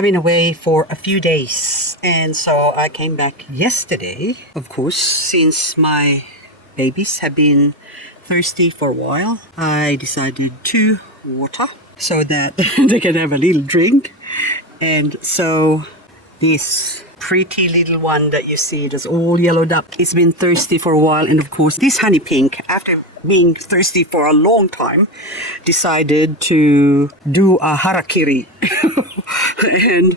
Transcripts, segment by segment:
I've been away for a few days, and so I came back yesterday. Of course, since my babies have been thirsty for a while, I decided to water so that they can have a little drink. And so this pretty little one that you see that's all yellowed up, it's been thirsty for a while. And of course, this honey pink, after being thirsty for a long time, decided to do a harakiri. And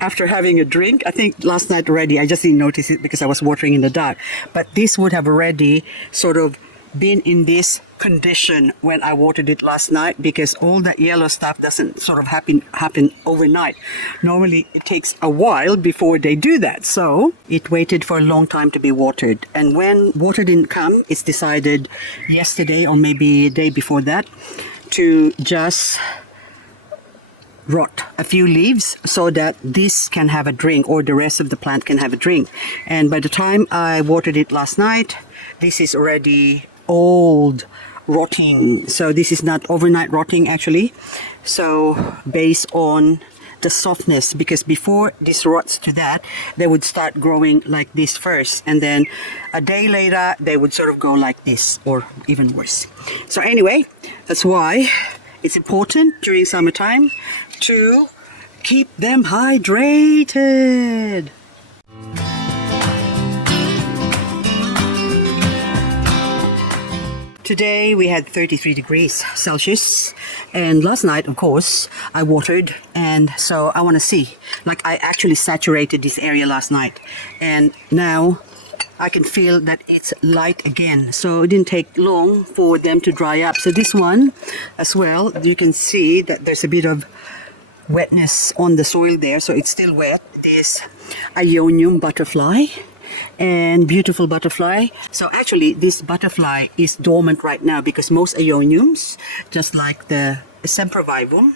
after having a drink, I think last night already, I just didn't notice it because I was watering in the dark, but this would have already sort of been in this condition when I watered it last night, because all that yellow stuff doesn't sort of happen overnight. Normally it takes a while before they do that, so it waited for a long time to be watered. And when water didn't come, it's decided yesterday or maybe a day before that to just rot a few leaves so that this can have a drink, or the rest of the plant can have a drink. And by the time I watered it last night, this is already old, rotting. So this is not overnight rotting actually. So based on the softness, because before this rots to that, they would start growing like this first, and then a day later they would sort of go like this or even worse. So anyway, that's why it's important during summertime to keep them hydrated. Today we had 33 degrees Celsius, and last night, of course, I watered, and so I want to see, like, I actually saturated this area last night, and now I can feel that it's light again. So it didn't take long for them to dry up. So this one as well, you can see that there's a bit of wetness on the soil there, so it's still wet. This Ionium butterfly, and beautiful butterfly. So actually this butterfly is dormant right now, because most Ioniums, just like the Sempervivum,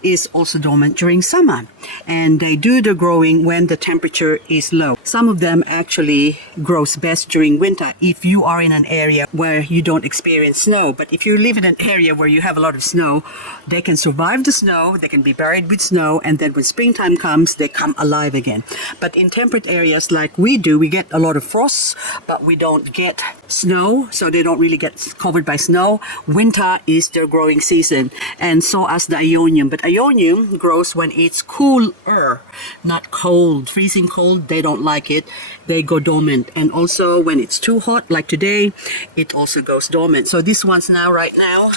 is also dormant during summer, and they do the growing when the temperature is low. Some of them actually grows best during winter if you are in an area where you don't experience snow. But if you live in an area where you have a lot of snow, they can survive the snow, they can be buried with snow, and then when springtime comes, they come alive again. But in temperate areas like we do, we get a lot of frosts, but we don't get snow, so they don't really get covered by snow. Winter is their growing season, and so as the Ionium. But Ionium grows when it's cooler, not cold. Freezing cold, they don't like it. They go dormant. And also when it's too hot, like today, it also goes dormant. So this one's now, right now,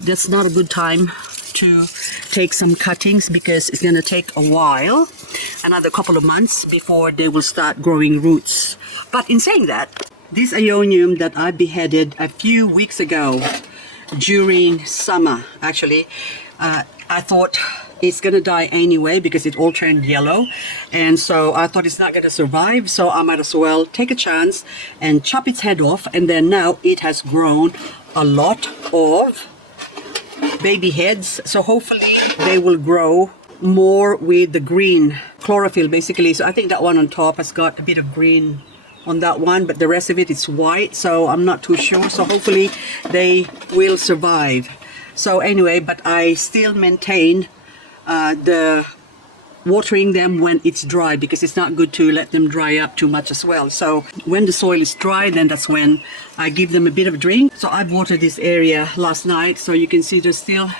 that's not a good time to take some cuttings, because it's going to take a while, another couple of months, before they will start growing roots. But in saying that, this Ionium that I beheaded a few weeks ago during summer, actually, I thought it's gonna die anyway because it all turned yellow, and so I thought it's not gonna survive, so I might as well take a chance and chop its head off. And then now it has grown a lot of baby heads, so hopefully they will grow more with the green chlorophyll basically. So I think that one on top has got a bit of green on that one, but the rest of it is white, so I'm not too sure. So hopefully they will survive. So anyway, but I still maintain the watering them when it's dry, because it's not good to let them dry up too much as well. So when the soil is dry, then that's when I give them a bit of a drink. So I've watered this area last night, so you can see there's still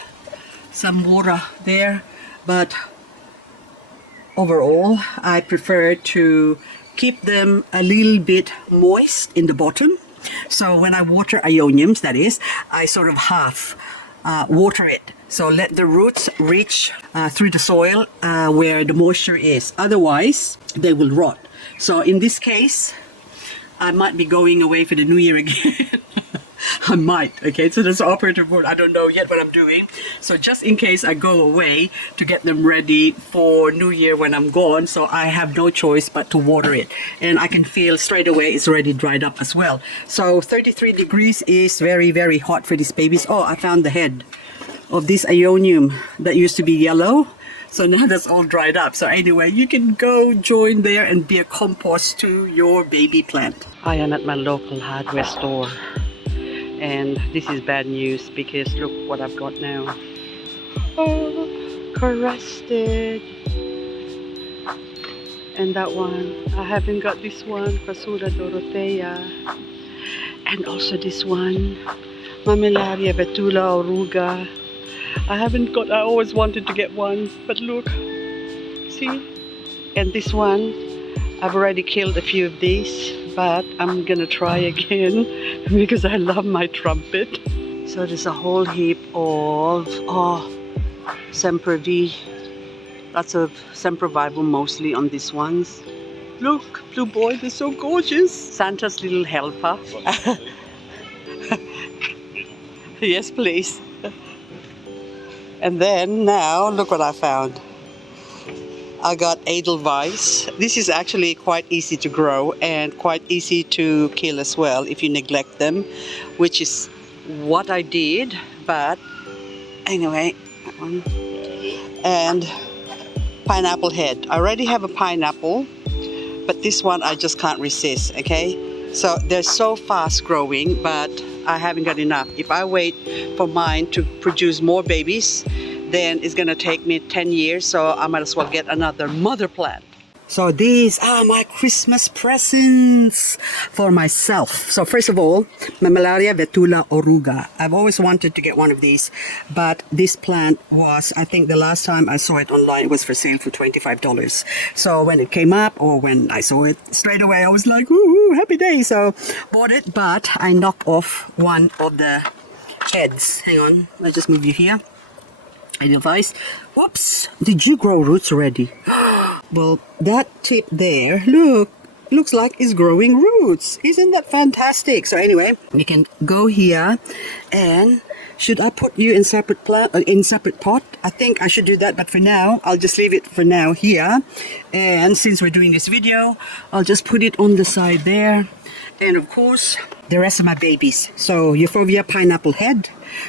some water there, but overall I prefer to keep them a little bit moist in the bottom. So when I water Ioniums, that is, I sort of half water it, so let the roots reach through the soil where the moisture is. Otherwise they will rot. So in this case I might be going away for the new year again. I might, okay, so that's the operative word. I don't know yet what I'm doing. So just in case I go away to get them ready for New Year when I'm gone, so I have no choice but to water it. And I can feel straight away it's already dried up as well. So 33 degrees is very, very hot for these babies. Oh, I found the head of this Ionium that used to be yellow. So now that's all dried up. So anyway, you can go join there and be a compost to your baby plant. I am at my local hardware store. And this is bad news, because look what I've got now. Oh, crested. And that one, I haven't got this one, Fasula Dorothea. And also this one, Mammillaria Betula Oruga. I haven't got, I always wanted to get one, but look, see? And this one, I've already killed a few of these, but I'm gonna try again because I love my trumpet. So there's a whole heap of, Sempervi. Lots of Sempervivum mostly on these ones. Look, blue boy, they're so gorgeous. Santa's little helper. Yes, please. And then now, look what I found. I got Edelweiss. This is actually quite easy to grow and quite easy to kill as well if you neglect them, which is what I did. But anyway, that one. And pineapple head. I already have a pineapple, but this one I just can't resist, okay? So they're so fast growing, but I haven't got enough. If I wait for mine to produce more babies, then it's gonna take me 10 years, so I might as well get another mother plant. So these are my Christmas presents for myself. So first of all, Mammillaria Betula Oruga. I've always wanted to get one of these, but this plant was, I think the last time I saw it online, it was for sale for $25. So when it came up, or when I saw it straight away, I was like, ooh, happy day. So bought it, but I knocked off one of the heads. Hang on, I'll just move you here. Edelweiss. Whoops, did you grow roots already? Well, that tip there, look, looks like it's growing roots. Isn't that fantastic? So anyway, we can go here, and should I put you in separate pot? I think I should do that, but for now, I'll just leave it for now here. And since we're doing this video, I'll just put it on the side there. And of course, the rest of my babies. So Euphorbia pineapple head,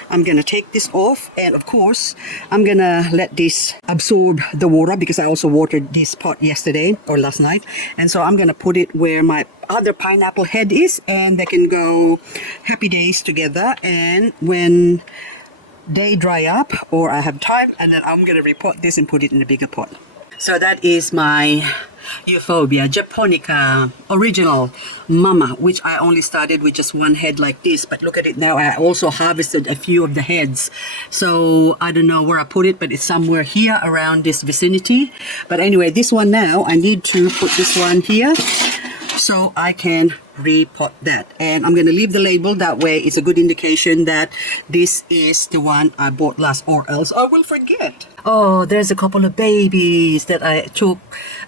I'm gonna take this off, and of course I'm gonna let this absorb the water because I also watered this pot yesterday or last night, and so I'm gonna put it where my other pineapple head is, and they can go happy days together. And when they dry up or I have time, and then I'm gonna repot this and put it in a bigger pot. So that is my Euphorbia japonica original mama, which I only started with just one head like this, but look at it now. I also harvested a few of the heads, so I don't know where I put it, but it's somewhere here around this vicinity. But anyway, this one now, I need to put this one here so I can repot that, and I'm going to leave the label. That way it's a good indication that this is the one I bought last, or else I will forget. Oh, there's a couple of babies that I took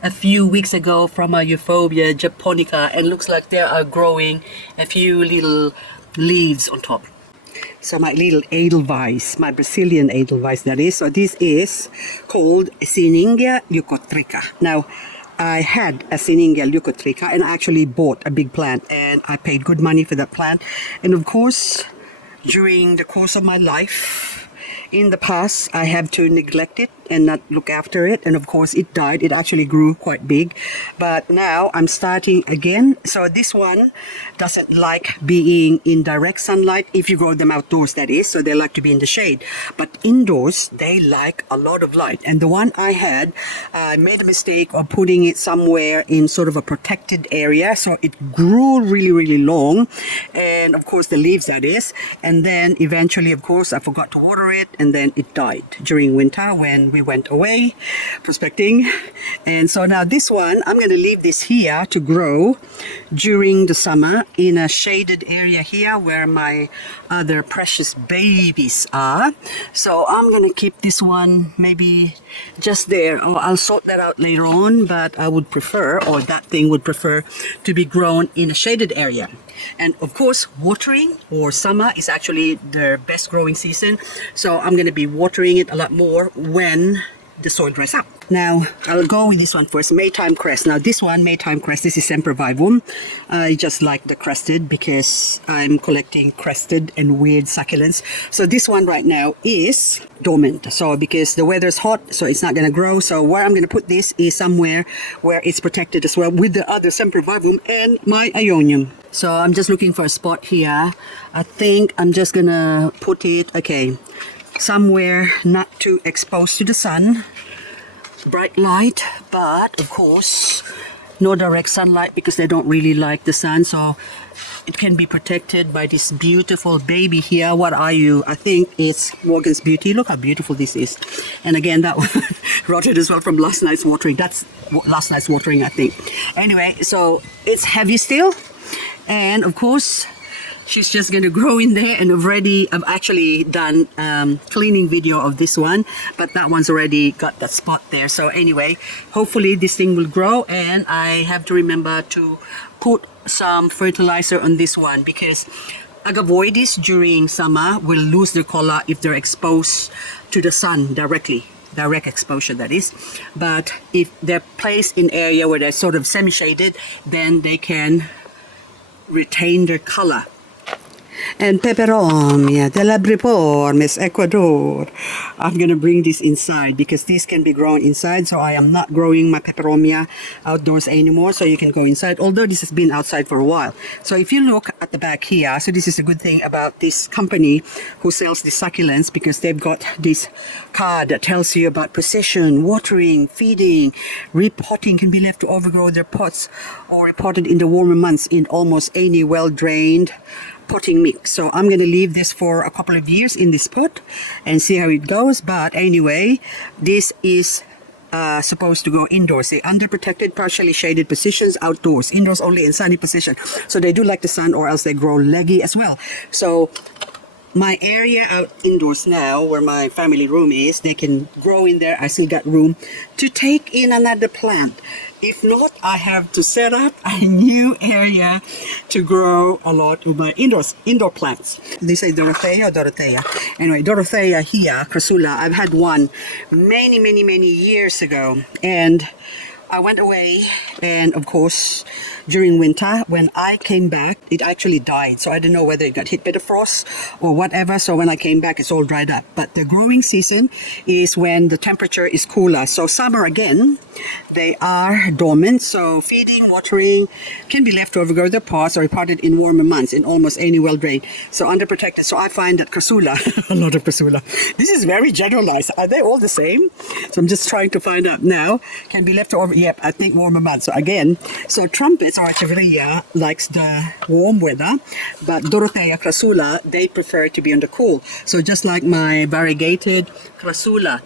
a few weeks ago from a Euphorbia japonica, and looks like they are growing a few little leaves on top. So my little Edelweiss, my Brazilian Edelweiss that is. So this is called Sinningia leucotricha. Now, I had a Sinningia leucotricha, and I actually bought a big plant, and I paid good money for that plant. And of course, during the course of my life, in the past, I have to neglect it and not look after it, and of course it died. It actually grew quite big, but now I'm starting again. So this one doesn't like being in direct sunlight, if you grow them outdoors that is, so they like to be in the shade, but indoors they like a lot of light. And the one I had, I made a mistake of putting it somewhere in sort of a protected area, so it grew really long, and of course the leaves that is, and then eventually of course I forgot to water it, and then it died during winter when we went away prospecting. And so now this one, I'm going to leave this here to grow during the summer in a shaded area here where my other precious babies are. So I'm going to keep this one maybe just there. I'll sort that out later on, but I would prefer, or that thing would prefer, to be grown in a shaded area. And of course, watering or summer is actually the best growing season. So I'm going to be watering it a lot more when the soil dries up. Now, I'll go with this one first, Maytime Crest. Now this one, Maytime Crest, this is Sempervivum. I just like the crested because I'm collecting crested and weird succulents. So this one right now is dormant. So because the weather's hot, so it's not going to grow. So where I'm going to put this is somewhere where it's protected as well with the other Sempervivum and my Ionium. So I'm just looking for a spot here. I think I'm just going to put it, okay, somewhere not too exposed to the sun. bright light, but of course no direct sunlight because they don't really like the sun, so it can be protected by this beautiful baby here. What are you? I think it's Morgan's Beauty. Look how beautiful this is. And again, that one rotted as well from last night's watering. That's last night's watering, I think. Anyway, so it's heavy still, and of course she's just going to grow in there. And I've actually done cleaning video of this one, but that one's already got that spot there. So anyway, hopefully this thing will grow, and I have to remember to put some fertilizer on this one because agavoides during summer will lose their color if they're exposed to the sun directly. Direct exposure, that is. But if they're placed in area where they're sort of semi-shaded, then they can retain their color. And peperomia de labriformes Ecuador. I'm going to bring this inside because this can be grown inside, so I am not growing my peperomia outdoors anymore, so you can go inside, although this has been outside for a while. So if you look at the back here, so this is a good thing about this company who sells the succulents, because they've got this card that tells you about precision, watering, feeding, repotting can be left to overgrow their pots or repotted in the warmer months in almost any well-drained potting mix. So I'm going to leave this for a couple of years in this pot and see how it goes. But anyway, this is supposed to go indoors. They under protected, partially shaded positions, outdoors. Indoors only in sunny position. So they do like the sun, or else they grow leggy as well. So my area out indoors now, where my family room is, they can grow in there. I still got room to take in another plant. If not, I have to set up a new area to grow a lot of my indoor plants. They say Dorothea or Dorothea. Anyway, Dorothea here, Crassula, I've had one many years ago. And I went away, and of course, during winter, when I came back, it actually died. So I don't know whether it got hit by the frost or whatever. So when I came back, it's all dried up. But the growing season is when the temperature is cooler. So summer again, they are dormant. So feeding, watering can be left to overgrow their pots or repotted in warmer months in almost any well drained. So underprotected. So I find that Crassula, a lot of Crassula, this is very generalized. Are they all the same? So I'm just trying to find out now. Can be left to over. Yep, I think warmer months. So again, so trumpets or Echeverria likes the warm weather, but Dorothea, Crassula, they prefer to be on the cool. So just like my variegated Crassula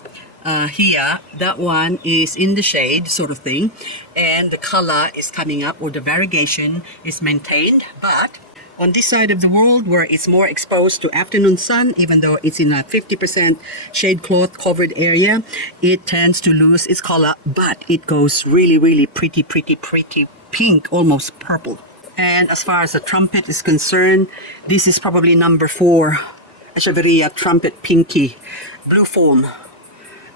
here, that one is in the shade sort of thing, and the color is coming up, or the variegation is maintained. But on this side of the world where it's more exposed to afternoon sun, even though it's in a 50% shade cloth covered area, it tends to lose its color, but it goes really pretty pink, almost purple. And as far as the trumpet is concerned, this is probably number 4 Echeverria trumpet pinky blue form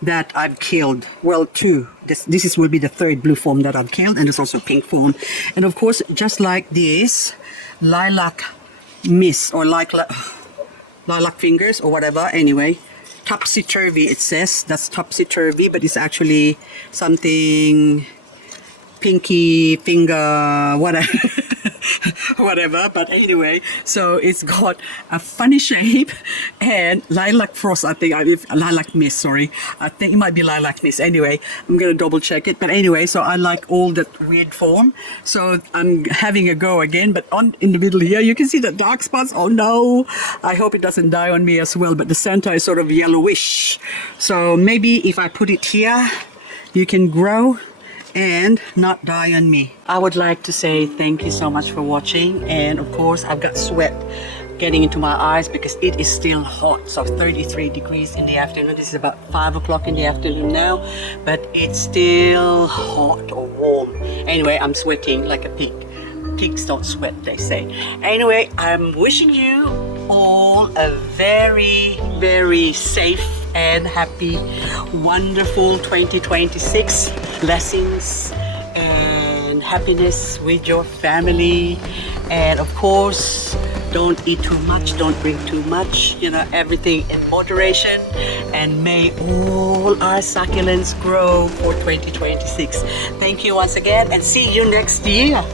that I've killed. Well, 2. This will be the 3rd blue form that I've killed, and there's also pink form. And of course, just like this, lilac mist, or lilac fingers, or whatever. Anyway, topsy-turvy, it says. That's topsy-turvy, but it's actually something pinky finger, whatever. Whatever, but anyway, so it's got a funny shape, and lilac frost, I think, lilac mist, sorry, I think it might be lilac mist. Anyway, I'm gonna double check it, but anyway, so I like all that weird form. So I'm having a go again, but in the middle here, you can see the dark spots. Oh no, I hope it doesn't die on me as well, but the center is sort of yellowish. So maybe if I put it here, you can grow and not die on me. I would like to say thank you so much for watching, and of course I've got sweat getting into my eyes because it is still hot. So 33 degrees in the afternoon. This is about 5 o'clock in the afternoon now, but it's still hot or warm. Anyway, I'm sweating like a pig. Pigs don't sweat, they say. Anyway, I'm wishing you all a very safe and happy, wonderful 2026. Blessings and happiness with your family. And of course, don't eat too much, don't drink too much, everything in moderation. And may all our succulents grow for 2026. Thank you once again, and see you next year.